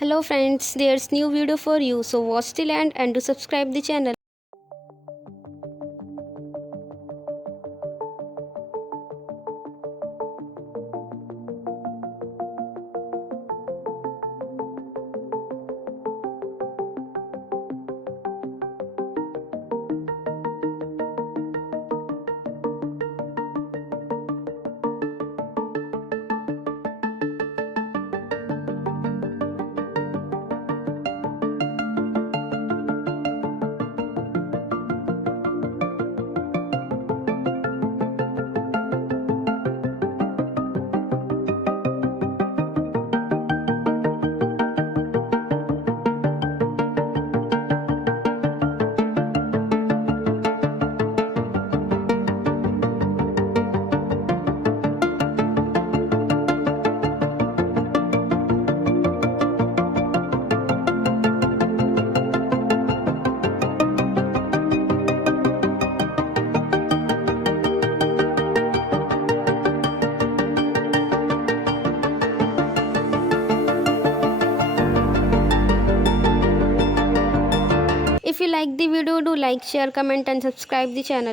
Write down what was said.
Hello friends, there's new video for you, so watch till end and do subscribe the channel. If you like the video, do like, share, comment and subscribe the channel.